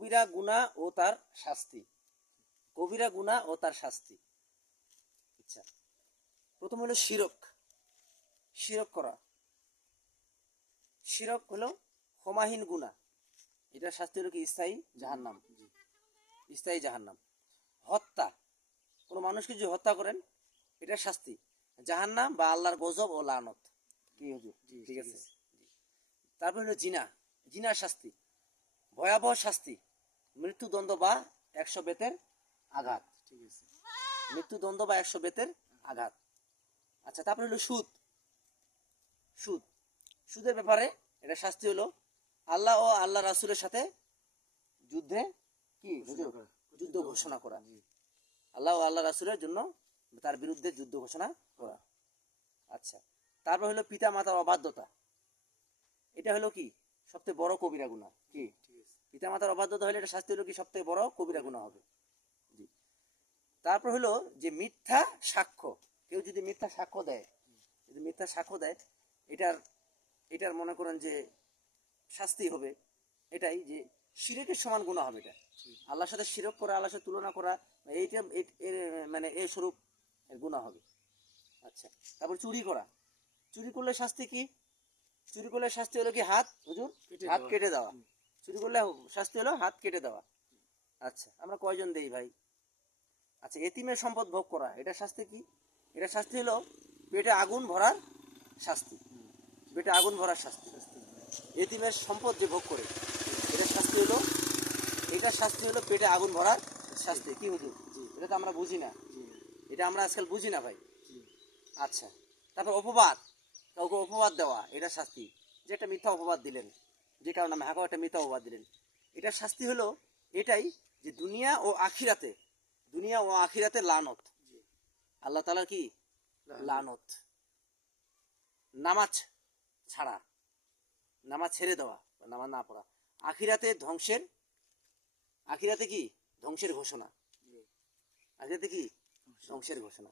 কবিরা গুনাহ ও তার শাস্তি। কবিরা গুনাহ ও তার শাস্তি। আচ্ছা, প্রথম হলো শিরক। শিরক করা। শিরক হলো ক্ষমাহীন গুনাহ। এটার শাস্তি হলো কি? স্থায়ী জাহান্নাম। স্থায়ী জাহান্নাম। হত্যা, কোনো মানুষকে যদি হত্যা করেন, এটার শাস্তি জাহান্নাম বা আল্লাহর গজব ও লানত। কি হুজুর? ঠিক আছে। তারপর হলো জিনা। জিনার শাস্তি ভয়াবহ শাস্তি, মৃত্যুদণ্ড বা 100 বেতের আঘাত। ঠিক আছে, মৃত্যুদণ্ড বা 100 বেতের আঘাত। আচ্ছা, তারপর হলো সুদ। সুদ, সুদের ব্যাপারে এটা শাস্তি হলো আল্লাহ ও আল্লাহ রাসূলের সাথে যুদ্ধে কি যুদ্ধ ঘোষণা করা। আল্লাহ ও আল্লাহ রাসূলের জন্য তার বিরুদ্ধে যুদ্ধ ঘোষণা করা। আচ্ছা, তারপর হলো পিতা মাতার অবাধ্যতা। এটা হলো কি? সবথেকে বড় কবিরা গুনাহ। কি? পিতা মাতার অবাধ্যতা হলে এটা শাস্তি হলো কি? সবথেকে বড় কবিরা গুনাহ হবে। জি। তারপর হলো যে মিথ্যা সাক্ষ্য। কেউ যদি মিথ্যা সাক্ষ্য দেয়, যদি মিথ্যা সাক্ষ্য দেয়, এটার এটার মনে করেন যে শাস্তি হবে এটাই যে শিরকের সমান গুনাহ হবে। এটা আল্লাহর সাথে শিরক করা, আল্লাহর সাথে তুলনা করা, এইটা মানে এই স্বরূপ গুনাহ হবে। আচ্ছা, তারপর চুরি করা। চুরি করলে শাস্তি কি? চুরি করলে শাস্তি হলো কি? হাত, হুজুর, হাত কেটে দেওয়া। চুরি করলে শাস্তি হলো হাত কেটে দেওয়া। আচ্ছা, আমরা কয়জন দেই ভাই? আচ্ছা, এতিমের সম্পদ ভোগ করা, এটা শাস্তি কি? এটা শাস্তি হলো পেটে আগুন ভরার শাস্তি। পেটে আগুন ভরার শাস্তি। এতিমের সম্পদ যে ভোগ করে, এটা শাস্তি হলো, এটা শাস্তি হলো পেটে আগুন ভরার শাস্তি। কি হুজুর? এটা তো আমরা বুঝি না, এটা আমরা আজকাল বুঝি না ভাই। আচ্ছা, তারপর অপবাদ, কাউকে অপবাদ দেওয়া, এটা শাস্তি। যে একটা মিথ্যা অপবাদ দিলেন, যে কারণে আমি হাঁকাও একটা মিথ্যা অপবাদ দিলেন, এটার শাস্তি হলো এটাই যে দুনিয়া ও আখিরাতে লানত। আল্লাহ তাআলার কি? লানত। নামাজ ছাড়া, নামাজ ছেড়ে দেওয়া, নামাজ না পড়া, আখিরাতে ধ্বংসের, আখিরাতে কি? ধ্বংসের ঘোষণা। আখিরাতে কি? ধ্বংসের ঘোষণা।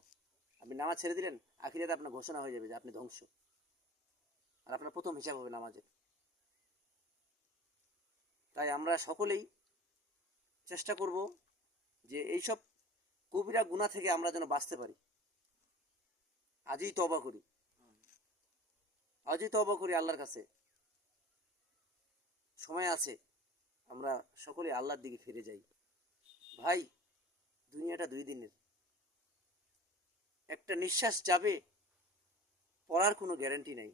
আপনি নামাজ ছেড়ে দিলেন, আখিরাতে আপনার ঘোষণা হয়ে যাবে যে আপনি ধ্বংস, আর আপনার প্রথম হিসাব হবে নামাজের। তাই আমরা সকলেই চেষ্টা করব যে এইসব কবিরা গুনাহ থেকে আমরা যেন বাঁচতে পারি। আজই তওবা করি, আজই তওবা করি আল্লাহর কাছে। সময় আছে, আমরা সকলে আল্লাহর দিকে ফিরে যাই। ভাই, দুনিয়াটা 2 দিনের, একটা নিঃশ্বাস যাবে, পড়ার কোনো গ্যারান্টি নাই।